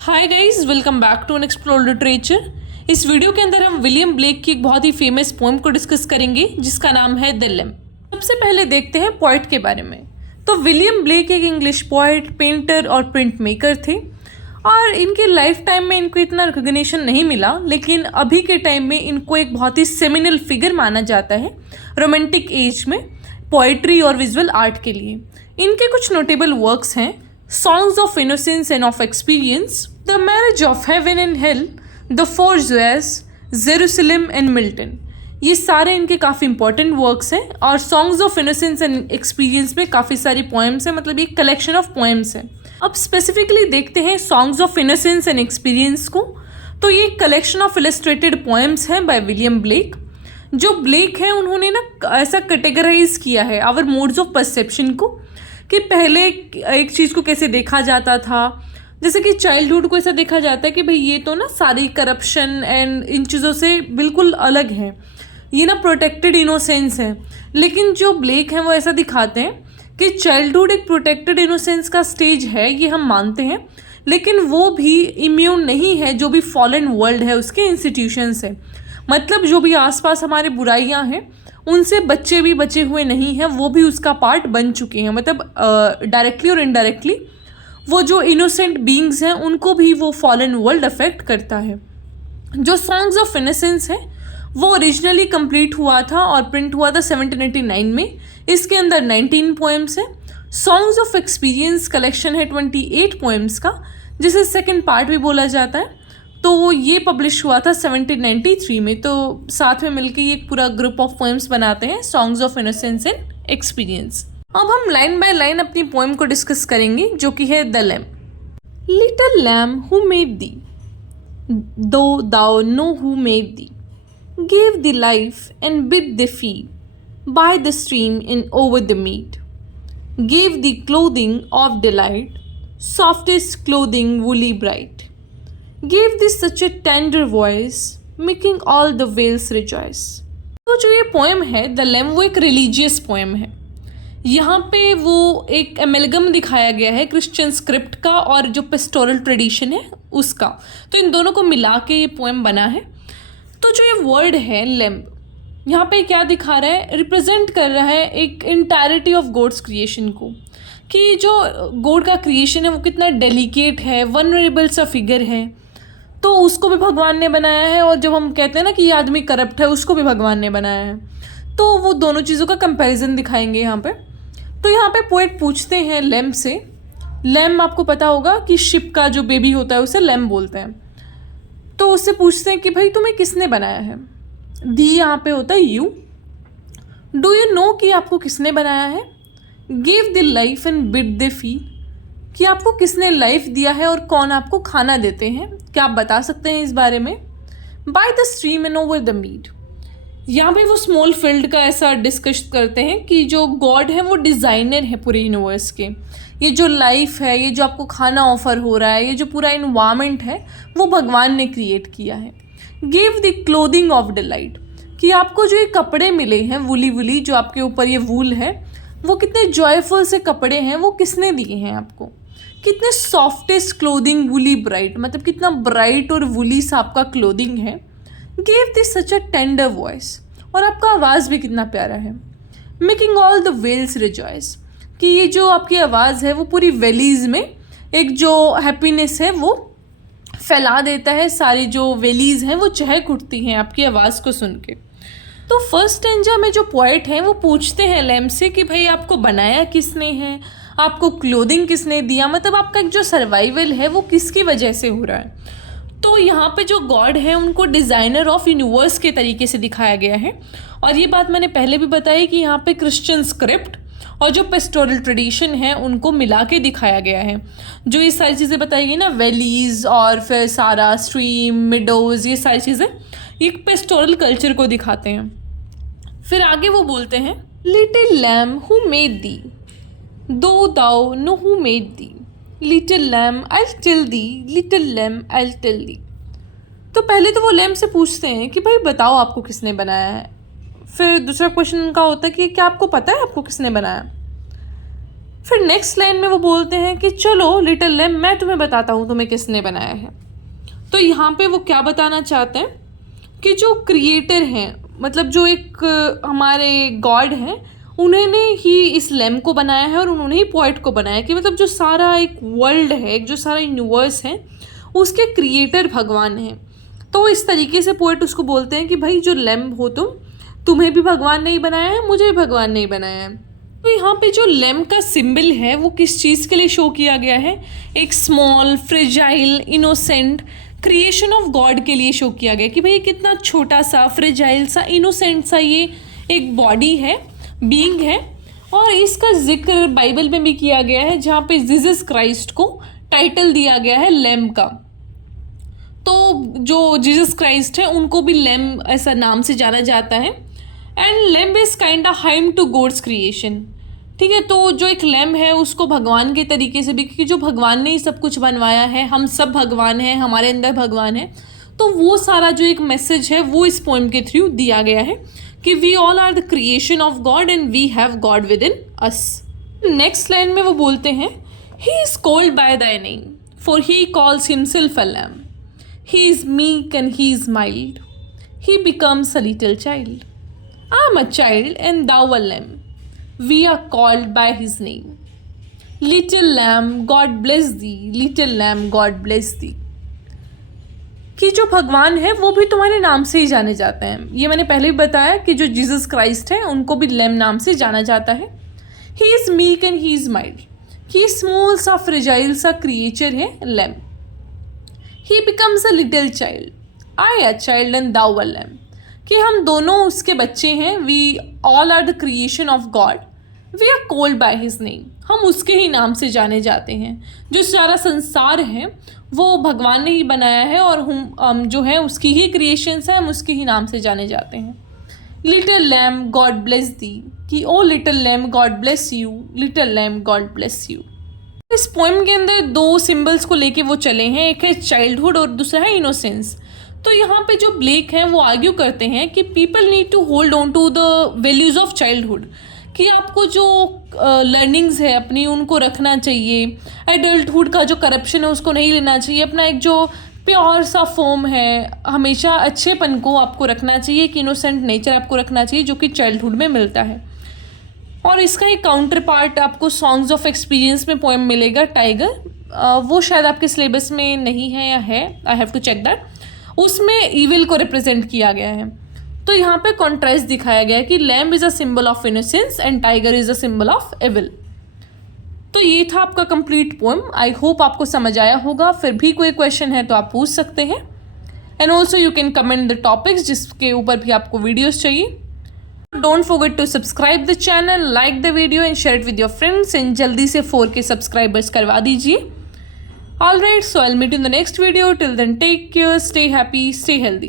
Hi guys, welcome back to unexplored literature. इस video के अंदर हम विलियम ब्लेक की एक बहुत ही फेमस पोएम को डिस्कस करेंगे जिसका नाम है द लैम्प। सबसे पहले देखते हैं पोइट के बारे में। तो विलियम ब्लेक एक इंग्लिश पोइट, पेंटर और प्रिंट मेकर थे और इनके लाइफ टाइम में इनको इतना रिकॉग्निशन नहीं मिला, लेकिन अभी के टाइम में इनको एक बहुत ही सेमिनल फिगर माना जाता है रोमांटिक एज में पोइट्री और विजुअल आर्ट के लिए। इनके कुछ नोटेबल वर्क्स हैं Songs of Innocence and of Experience, The Marriage of Heaven and Hell, The Four Joys, Jerusalem and Milton। ये सारे इनके काफ़ी इंपॉर्टेंट वर्क्स हैं और Songs of Innocence and Experience में काफ़ी सारी पोएम्स हैं, मतलब ये कलेक्शन ऑफ पोएम्स है। अब स्पेसिफिकली देखते हैं Songs of Innocence and Experience को। तो ये कलेक्शन ऑफ इलस्ट्रेटेड पोएम्स हैं बाय विलियम ब्लेक। जो ब्लेक है उन्होंने ना ऐसा कैटेगराइज किया है आवर मोड्स ऑफ परसेप्शन को कि पहले एक चीज़ को कैसे देखा जाता था। जैसे कि चाइल्डहुड को ऐसा देखा जाता है कि भाई ये तो ना सारी करप्शन एंड इन चीज़ों से बिल्कुल अलग है, ये ना प्रोटेक्टेड इनोसेंस है। लेकिन जो ब्लेक हैं वो ऐसा दिखाते हैं कि चाइल्डहुड एक प्रोटेक्टेड इनोसेंस का स्टेज है, ये हम मानते हैं, लेकिन वो भी इम्यून नहीं है जो भी फॉलन वर्ल्ड है उसके इंस्टीट्यूशन से। मतलब जो भी आसपास हमारे बुराइयां हैं उनसे बच्चे भी बचे हुए नहीं हैं, वो भी उसका पार्ट बन चुके हैं। मतलब डायरेक्टली और इनडायरेक्टली वो जो इनोसेंट बीइंग्स हैं उनको भी वो फॉलन वर्ल्ड अफेक्ट करता है। जो सॉन्ग्स ऑफ इनोसेंस है वो ओरिजिनली कंप्लीट हुआ था और प्रिंट हुआ था 1789 में। इसके अंदर 19 पोएम्स हैं। सॉन्ग्स ऑफ एक्सपीरियंस कलेक्शन है 28 पोएम्स का, जिसे सेकेंड पार्ट भी बोला जाता है। तो ये पब्लिश हुआ था 1793 में। तो साथ में मिलकर ये एक पूरा ग्रुप ऑफ पोएम्स बनाते हैं songs of innocence and experience. अब हम लाइन बाय लाइन अपनी पोएम को डिस्कस करेंगे जो कि है the lamp. Little lamp who made thee, do thou know who made thee, give the life and bid the feed by the stream in over the mead, give the clothing of delight, softest clothing woolly bright, gave this such a tender voice, making all the whales rejoice। तो जो ये poem है the lamp वो एक religious poem है। यहाँ पे वो एक एमेलगम दिखाया गया है क्रिश्चियन स्क्रिप्ट का और जो पेस्टोरल ट्रेडिशन है उसका। तो इन दोनों को मिला के ये पोएम बना है। तो जो ये वर्ड है लैम्प, यहाँ पे क्या दिखा रहा है, रिप्रेजेंट कर रहा है एक इंटायरिटी ऑफ गॉड्स क्रिएशन को, कि जो गॉड का क्रिएशन है वो कितना डेलिकेट है, वनरेबल सा फिगर है, तो उसको भी भगवान ने बनाया है। और जब हम कहते हैं ना कि ये आदमी करप्ट है, उसको भी भगवान ने बनाया है। तो वो दोनों चीज़ों का कंपैरिजन दिखाएंगे यहाँ पे। तो यहाँ पे पोएट पूछते हैं लैम्प से। लैम्प आपको पता होगा कि शिप का जो बेबी होता है उसे लैम्प बोलते हैं। तो उससे पूछते हैं कि भाई तुम्हें किसने बनाया है। दी यहाँ पे होता है यू। डू यू नो कि आपको किसने बनाया है। Give the life and bid the feed, कि आपको किसने लाइफ दिया है और कौन आपको खाना देते हैं, क्या आप बता सकते हैं इस बारे में। By the stream and over the mead, यहाँ पे वो स्मॉल फील्ड का ऐसा डिस्कस करते हैं कि जो गॉड है वो डिज़ाइनर है पूरे यूनिवर्स के। ये जो लाइफ है, ये जो आपको खाना ऑफर हो रहा है, ये जो पूरा इन्वायरमेंट है वो भगवान ने क्रिएट किया है। Give the clothing of delight, कि आपको जो ये कपड़े मिले हैं वुली जो आपके ऊपर ये वूल है, वो कितने जॉयफुल से कपड़े हैं, वो किसने दिए हैं आपको। कितने सॉफ्टेस्ट क्लोथिंग वुली ब्राइट, मतलब कितना ब्राइट और वुली सा आपका क्लोथिंग है। Give this such a tender voice, और आपका आवाज़ भी कितना प्यारा है। Making all the vales rejoice, कि ये जो आपकी आवाज़ है वो पूरी वैलीज़ में एक जो हैप्पीनेस है वो फैला देता है। सारी जो वैलीज़ हैं वो चहक उठती हैं आपकी आवाज़ को सुन के। तो फर्स्ट स्टैंजा में जो पोएट हैं वो पूछते हैं लैम्प से कि भाई आपको बनाया किसने है, आपको क्लोथिंग किसने दिया, मतलब आपका एक जो सर्वाइवल है वो किसकी वजह से हो रहा है। तो यहाँ पे जो गॉड है उनको डिज़ाइनर ऑफ यूनिवर्स के तरीके से दिखाया गया है। और ये बात मैंने पहले भी बताई कि यहाँ पे क्रिश्चियन स्क्रिप्ट और जो पेस्टोरल ट्रेडिशन है उनको मिला के दिखाया गया है। जो ये सारी चीज़ें बताई गई ना, वैलीज़ और फिर सारा स्ट्रीम, मिडोज़, ये सारी चीज़ें एक पेस्टोरल कल्चर को दिखाते हैं। फिर आगे वो बोलते हैं little lamp who made thee, do thou know who made thee, little lamp I tell thee, little lamp I tell thee. तो पहले तो वो लैम्प से पूछते हैं कि भाई बताओ आपको किसने बनाया है। फिर दूसरा क्वेश्चन उनका होता है कि क्या आपको पता है आपको किसने बनाया। फिर नेक्स्ट लाइन में वो बोलते हैं कि चलो लिटिल लैम्ब, मैं तुम्हें बताता हूँ तुम्हें किसने बनाया है। तो यहाँ पे वो क्या बताना चाहते हैं कि जो क्रिएटर हैं, मतलब जो एक हमारे गॉड हैं, उन्होंने ही इस लैम्ब को बनाया है और उन्होंने ही पॉइंट को बनाया, कि मतलब जो सारा एक वर्ल्ड है, जो सारा यूनिवर्स है, उसके क्रिएटर भगवान हैं। तो इस तरीके से पोएट उसको बोलते हैं कि भाई जो लैम्ब हो तुम्हें भी भगवान ने ही बनाया है, मुझे भी भगवान ने ही बनाया है। तो यहाँ पे जो लैम्ब का सिंबल है वो किस चीज़ के लिए शो किया गया है? एक small fragile innocent creation of God के लिए शो किया गया कि भाई कितना छोटा सा फ्रेजाइल सा इनोसेंट सा ये एक बॉडी है, बीइंग है। और इसका जिक्र बाइबल में भी किया गया है, जहाँ पे जीसस क्राइस्ट को टाइटल दिया गया है लैम्ब का। तो जो जीसस क्राइस्ट है उनको भी लैम्ब ऐसा नाम से जाना जाता है। And lamb is kind of hymn to God's creation. ठीक है, तो जो एक लैम्ब है उसको भगवान के तरीके से भी, क्योंकि जो भगवान ने ही सब कुछ बनवाया है, हम सब भगवान हैं, हमारे अंदर भगवान है, तो वो सारा जो एक मैसेज है वो इस पोएम के थ्रू दिया गया है कि we all are the creation of God and we have God within us. Next line में वो बोलते हैं, he is called by thy name for he calls himself a lamb, he is meek and he is mild, he becomes a little child, I am a child and thou a lamb, we are called by his name, little lamb God bless thee, little lamb God bless thee। कि जो भगवान है वो भी तुम्हारे नाम से ही जाने जाते हैं। ये मैंने पहले भी बताया कि जो जीसस क्राइस्ट है उनको भी लैम्ब नाम से जाना जाता है। He is meek and he is mild, कि स्मॉल सा फ्रेजाइल सा क्रिएचर है lamb. He becomes a little child, I a child and thou a lamb, कि हम दोनों उसके बच्चे हैं। We all are the creation of God, we are called by his name, हम उसके ही नाम से जाने जाते हैं। जो सारा संसार है वो भगवान ने ही बनाया है और हम जो है उसकी ही क्रिएशंस हैं, हम उसके ही नाम से जाने जाते हैं। Little lamb God bless thee, कि O little lamb God bless you, little lamb God bless you. इस पोएम के अंदर दो सिंबल्स को लेके वो चले हैं, एक है चाइल्डहुड और दूसरा है इनोसेंस। तो यहाँ पे जो ब्लेक हैं वो आर्ग्यू करते हैं कि people need to hold on to the values of childhood, कि आपको जो लर्निंग्स है अपनी उनको रखना चाहिए, एडल्टहुड का जो करप्शन है उसको नहीं लेना चाहिए, अपना एक जो प्योर सा फॉर्म है हमेशा अच्छेपन को आपको रखना चाहिए, कि इनोसेंट नेचर आपको रखना चाहिए जो कि चाइल्डहुड में मिलता है। और इसका एक काउंटर पार्ट आपको सॉन्ग्स ऑफ एक्सपीरियंस में पोएम मिलेगा टाइगर, वो शायद आपके सिलेबस में नहीं है या है, I have to check that. उसमें ईविल को रिप्रेजेंट किया गया है। तो यहाँ पे कॉन्ट्रास्ट दिखाया गया है कि lamb is a symbol of innocence and tiger is a symbol of evil. तो ये था आपका कंप्लीट पोएम। आई होप आपको समझ आया होगा। फिर भी कोई क्वेश्चन है तो आप पूछ सकते हैं। And also you can comment the topics जिसके ऊपर भी आपको वीडियोस चाहिए। Don't forget to subscribe the channel, like the video and share it with your friends, and जल्दी से 4K सब्सक्राइबर्स करवा दीजिए। Alright, so I'll meet you in the next video. Till then, take care, stay happy, stay healthy.